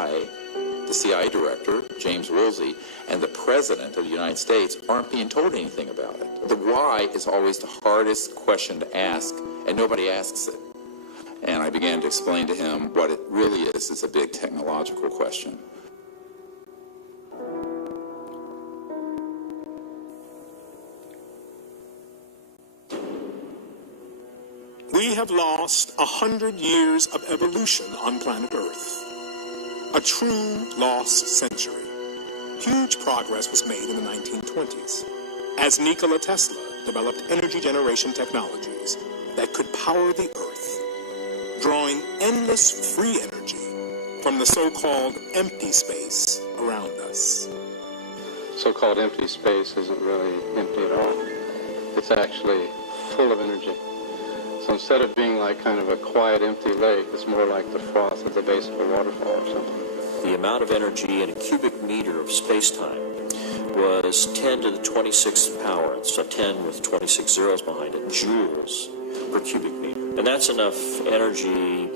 why the CIA director, James Woolsey, and the President of the United States aren't being told anything about it. The why is always the hardest question to ask, and nobody asks it. And I began to explain to him what it really is a big technological question. We have lost 100 years of evolution on planet Earth. A true lost century. Huge progress was made in the 1920s as Nikola Tesla developed energy generation technologies that could power the Earth, drawing endless free energy from the so-called empty space around us. So-called empty space isn't really empty at all. It's actually full of energy. So instead of being like kind of a quiet, empty lake, it's more like the froth at the base of a waterfall or something. The amount of energy in a cubic meter of space-time was 10 to the 26th power, so 10 with 26 zeros behind it, joules per cubic meter. And that's enough energy,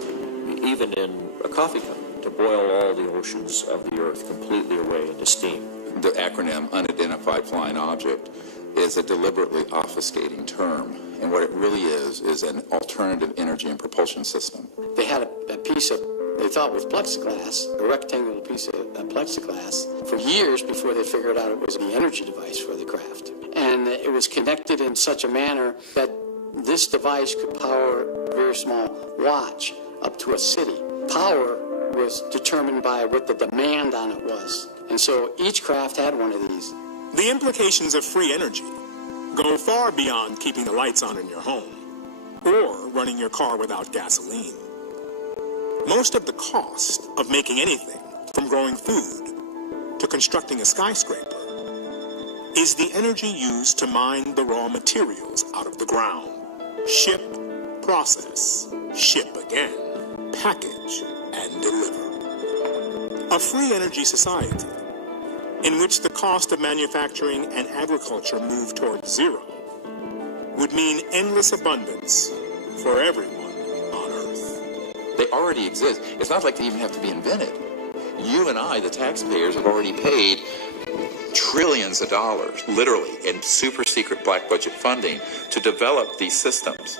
even in a coffee cup, to boil all the oceans of the Earth completely away into steam. The acronym Unidentified Flying Object is a deliberately obfuscating term. And what it really is an alternative energy and propulsion system. They had a piece of, they thought was plexiglass, a rectangular piece of plexiglass, for years before they figured out it was the energy device for the craft. And it was connected in such a manner that this device could power a very small watch up to a city. Power was determined by what the demand on it was. And so each craft had one of these. The implications of free energy go far beyond keeping the lights on in your home or running your car without gasoline. Most of the cost of making anything, from growing food to constructing a skyscraper, is the energy used to mine the raw materials out of the ground. Ship, process, ship again, package, and deliver. A free energy society in which the cost of manufacturing and agriculture move towards zero would mean endless abundance for everyone on Earth. They already exist. It's not like they even have to be invented. You and I, the taxpayers, have already paid trillions of dollars, literally, in super secret black budget funding to develop these systems.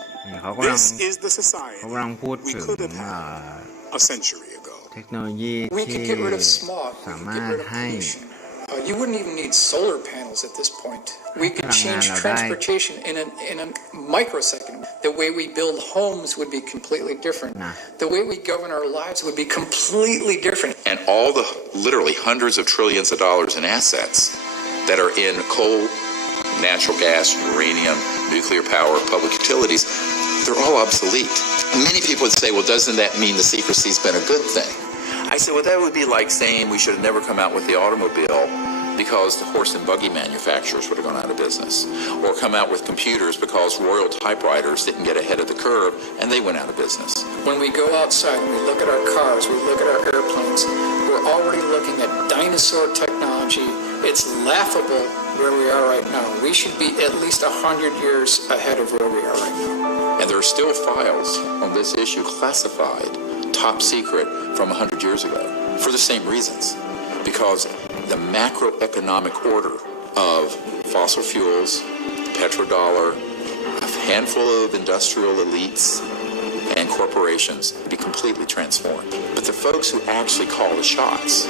This is the society we could have had a century ago. เทคโนโลยี We ที่ could get rid of smog. We สา could มาร get ถ rid of ให้ pollution. You wouldn't even need solar panels at this point. We could change พลังงานเราได้ transportation in a microsecond. The way we build homes would be completely different. นะ The way we govern our lives would be completely different. And all the literally hundreds of trillions of dollars in assets that are in coal, natural gas, uranium, nuclear power, public utilities, they're all obsolete. Many people would say, well, doesn't that mean the secrecy's been a good thing? I said, well, that would be like saying we should have never come out with the automobile because the horse and buggy manufacturers would have gone out of business, or come out with computers because Royal typewriters didn't get ahead of the curve and they went out of business. When we go outside and we look at our cars, we look at our airplanes, we're already looking at dinosaur technology. It's laughable where we are right now. We should be at least 100 years ahead of where we are right now. And there are still files on this issue classified, top secret, from 100 years ago, for the same reasons. Because the macroeconomic order of fossil fuels, petrodollar, a handful of industrial elites and corporations be completely transformed. But the folks who actually call the shots